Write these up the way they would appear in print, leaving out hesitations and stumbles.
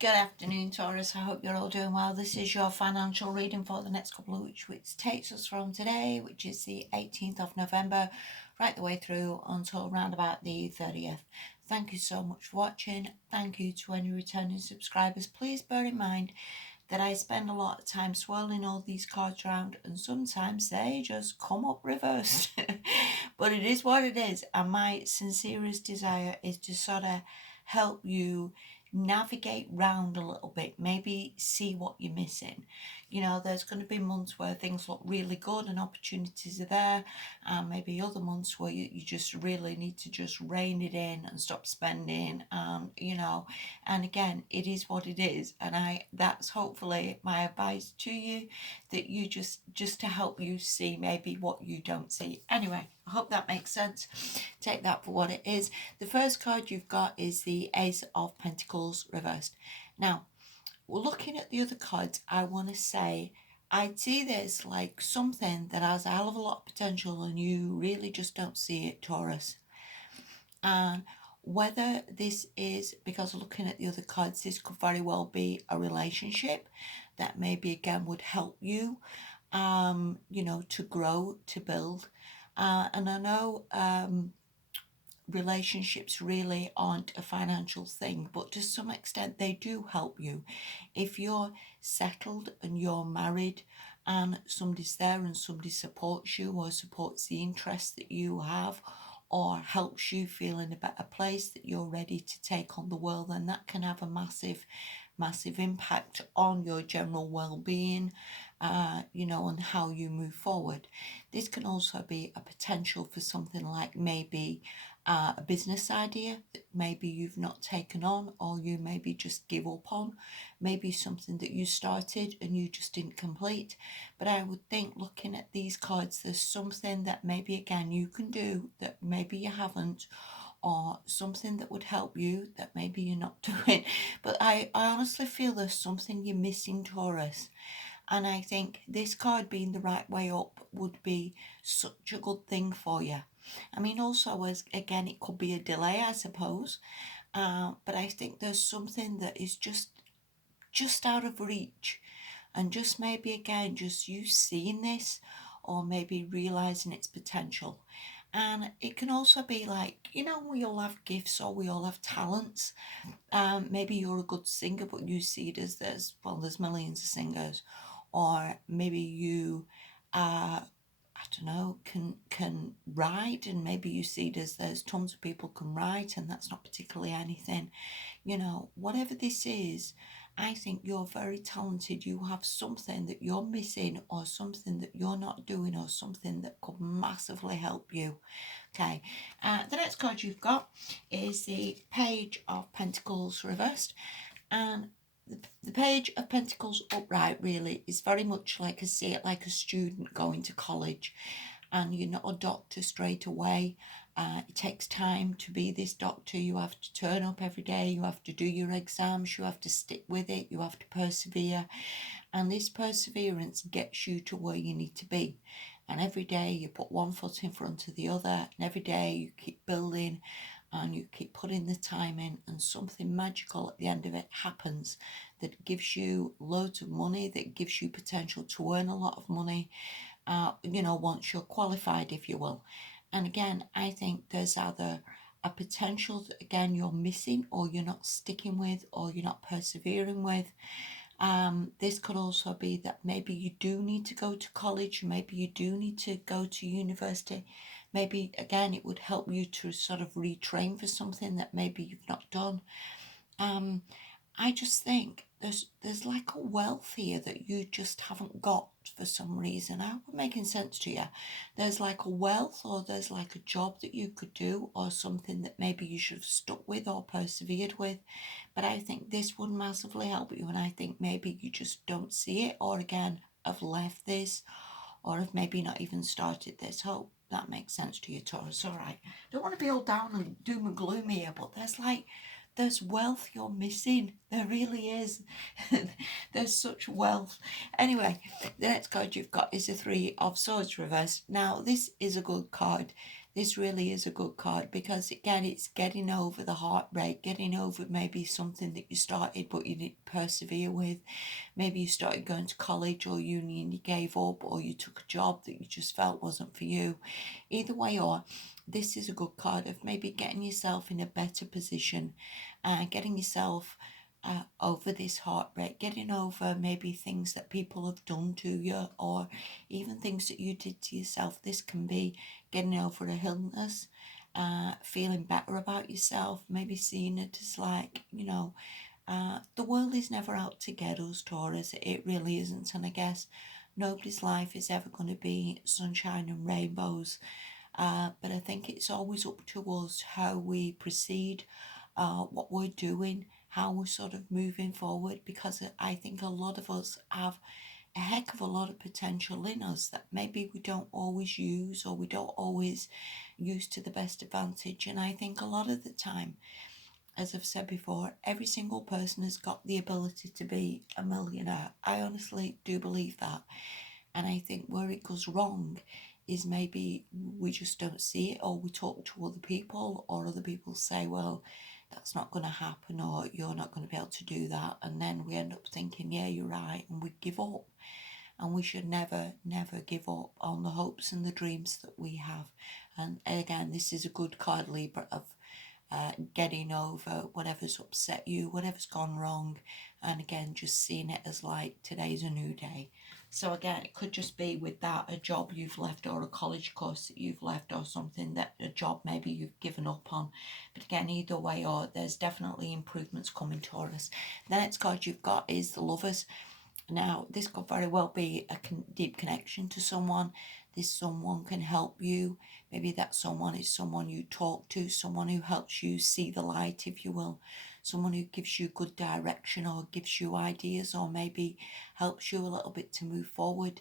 Good afternoon, Taurus. I hope you're all doing well. This is your financial reading for the next couple of weeks, which takes us from today, which is the 18th of November, right the way through until around about the 30th. Thank you so much for watching. Thank you to any returning subscribers. Please bear in mind that I spend a lot of time swirling all these cards around, and sometimes they just come up reversed. But it is what it is, and my sincerest desire is to sort of help you navigate round a little bit, maybe see what you're missing. You know, there's going to be months where things look really good and opportunities are there, and maybe other months where you just really need to just rein it in and stop spending, and again, it is what it is, and that's hopefully my advice to you, that you just to help you see maybe what you don't see. Anyway, I hope that makes sense. Take that for what it is. The first card you've got is the Ace of Pentacles reversed. Now, looking at the other cards, I want to say I see this like something that has a hell of a lot of potential and you really just don't see it, Taurus. And whether this is because looking at the other cards, this could very well be a relationship that maybe again would help you, to grow, to build. And I know relationships really aren't a financial thing, but to some extent they do help you. If you're settled and you're married and somebody's there and somebody supports you or supports the interests that you have or helps you feel in a better place, that you're ready to take on the world, then that can have a massive impact on your general well-being, and how you move forward. This can also be a potential for something like maybe a business idea that maybe you've not taken on, or you maybe just give up on, maybe something that you started and you just didn't complete. But I would think, looking at these cards, there's something that maybe again you can do that maybe you haven't, or something that would help you that maybe you're not doing. But I honestly feel there's something you're missing, Taurus. And I think this card being the right way up would be such a good thing for you. I mean, also, as again, it could be a delay, I suppose. But I think there's something that is just out of reach, and just maybe again, just you seeing this, or maybe realizing its potential. And it can also be like, we all have gifts or we all have talents. Maybe you're a good singer, but you see it as there's millions of singers, or maybe you I don't know, can write, and maybe you see it as there's tons of people can write and that's not particularly anything. Whatever this is, I think you're very talented. You have something that you're missing, or something that you're not doing, or something that could massively help you. Okay, the next card you've got is the Page of Pentacles reversed, and the Page of Pentacles upright really is very much like, I see it like a student going to college, and you're not a doctor straight away. It takes time to be this doctor. You have to turn up every day, you have to do your exams, you have to stick with it, you have to persevere, and this perseverance gets you to where you need to be. And every day you put one foot in front of the other, and every day you keep building and you keep putting the time in, and something magical at the end of it happens that gives you loads of money, that gives you potential to earn a lot of money, once you're qualified, if you will. And again, I think there's either a potential that again you're missing, or you're not sticking with, or you're not persevering with. This could also be that maybe you do need to go to college, maybe you do need to go to university. Maybe again it would help you to sort of retrain for something that maybe you've not done. I just think there's like a wealth here that you just haven't got for some reason. I hope I'm making sense to you. There's like a wealth, or there's like a job that you could do, or something that maybe you should have stuck with or persevered with. But I think this would massively help you, and I think maybe you just don't see it, or again have left this, or have maybe not even started this. Hope that makes sense to you, Taurus. All right. Don't want to be all down and doom and gloom here, but there's wealth you're missing. There really is. There's such wealth. Anyway, the next card you've got is the Three of Swords reversed. Now, this is a good card. This really is a good card because again, it's getting over the heartbreak, getting over maybe something that you started but you didn't persevere with. Maybe you started going to college or uni and you gave up, or you took a job that you just felt wasn't for you. Either way, or this is a good card of maybe getting yourself in a better position, getting yourself over this heartbreak, getting over maybe things that people have done to you, or even things that you did to yourself. This can be getting over a illness, feeling better about yourself, maybe seeing it as like, the world is never out to get us, Taurus. It really isn't. And I guess nobody's life is ever going to be sunshine and rainbows. But I think it's always up to us how we proceed, what we're doing, how we're sort of moving forward, because I think a lot of us have a heck of a lot of potential in us that maybe we don't always use, or we don't always use to the best advantage. And I think a lot of the time, as I've said before, every single person has got the ability to be a millionaire. I honestly do believe that. And I think where it goes wrong is maybe we just don't see it, or we talk to other people, or other people say, well, that's not going to happen, or you're not going to be able to do that. And then we end up thinking, yeah, you're right, and we give up. And we should never, never give up on the hopes and the dreams that we have. And again, this is a good card, Libra, of getting over whatever's upset you, whatever's gone wrong, and again, just seeing it as like today's a new day. So again, it could just be with that, a job you've left, or a college course that you've left, or something that a job maybe you've given up on. But again, either way, or there's definitely improvements coming, Taurus. The next card you've got is the Lovers. Now, this could very well be a deep connection to someone. This someone can help you. Maybe that someone is someone you talk to, someone who helps you see the light, if you will. Someone who gives you good direction, or gives you ideas, or maybe helps you a little bit to move forward.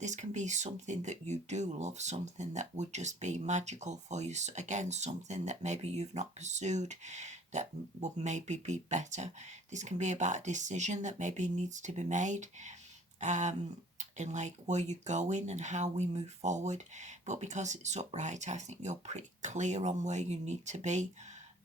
This can be something that you do love, something that would just be magical for you. So again, something that maybe you've not pursued, that would maybe be better. This can be about a decision that maybe needs to be made, in like where you're going and how we move forward. But because it's upright, I think you're pretty clear on where you need to be,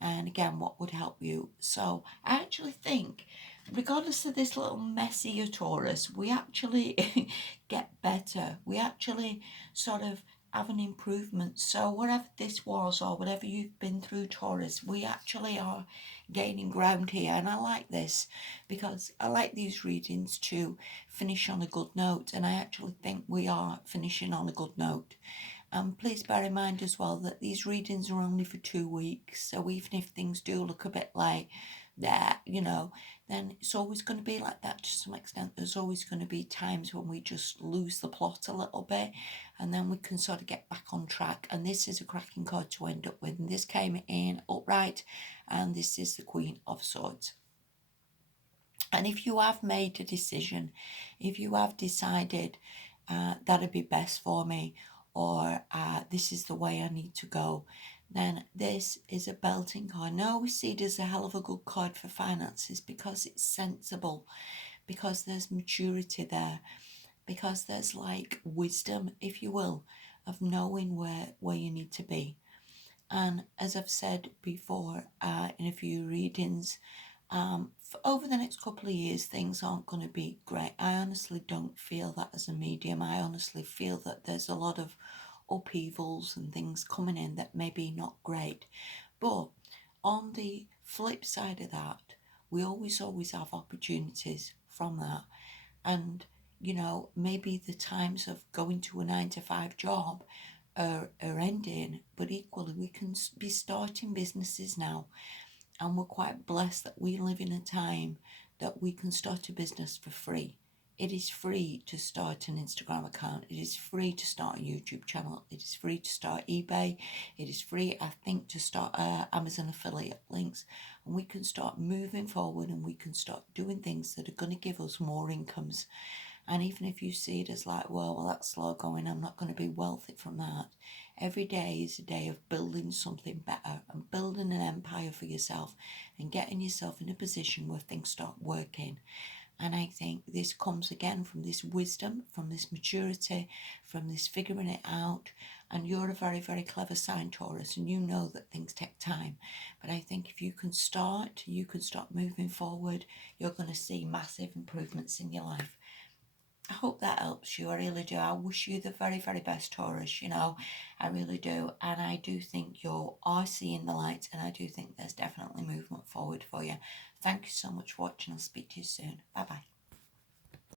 and again, what would help you. So I actually think, regardless of this little messier Taurus, we actually get better. We actually sort of have an improvement. So whatever this was, or whatever you've been through, Taurus, we actually are gaining ground here. And I like this because I like these readings to finish on a good note, and I actually think we are finishing on a good note. Please bear in mind as well that these readings are only for 2 weeks, so even if things do look a bit like that, then it's always going to be like that to some extent. There's always going to be times when we just lose the plot a little bit, and then we can sort of get back on track. And this is a cracking card to end up with. And this came in upright, and this is the Queen of Swords. And if you have made a decision, if you have decided that'd be best for me, or this is the way I need to go, then this is a belting card. Now, I always see it as a hell of a good card for finances because it's sensible, because there's maturity there, because there's like wisdom, if you will, of knowing where you need to be. And as I've said before in a few readings, over the next couple of years, things aren't going to be great. I honestly don't feel that as a medium. I honestly feel that there's a lot of upheavals and things coming in that may be not great. But on the flip side of that, we always have opportunities from that. And, maybe the times of going to a 9 to 5 job are ending, but equally we can be starting businesses now. And we're quite blessed that we live in a time that we can start a business for free. It is free to start an Instagram account. It is free to start a YouTube channel. It is free to start eBay. It is free, I think, to start Amazon affiliate links. And we can start moving forward, and we can start doing things that are going to give us more incomes. And even if you see it as like, well, that's slow going, I'm not going to be wealthy from that. Every day is a day of building something better and building an empire for yourself and getting yourself in a position where things start working. And I think this comes again from this wisdom, from this maturity, from this figuring it out. And you're a very, very clever sign, Taurus, and you know that things take time. But I think if you can start moving forward, you're going to see massive improvements in your life. I hope that helps you. I really do. I wish you the very, very best, Taurus. You know, I really do. And I do think you are seeing the light, and I do think there's definitely movement forward for you. Thank you so much for watching. I'll speak to you soon. Bye bye.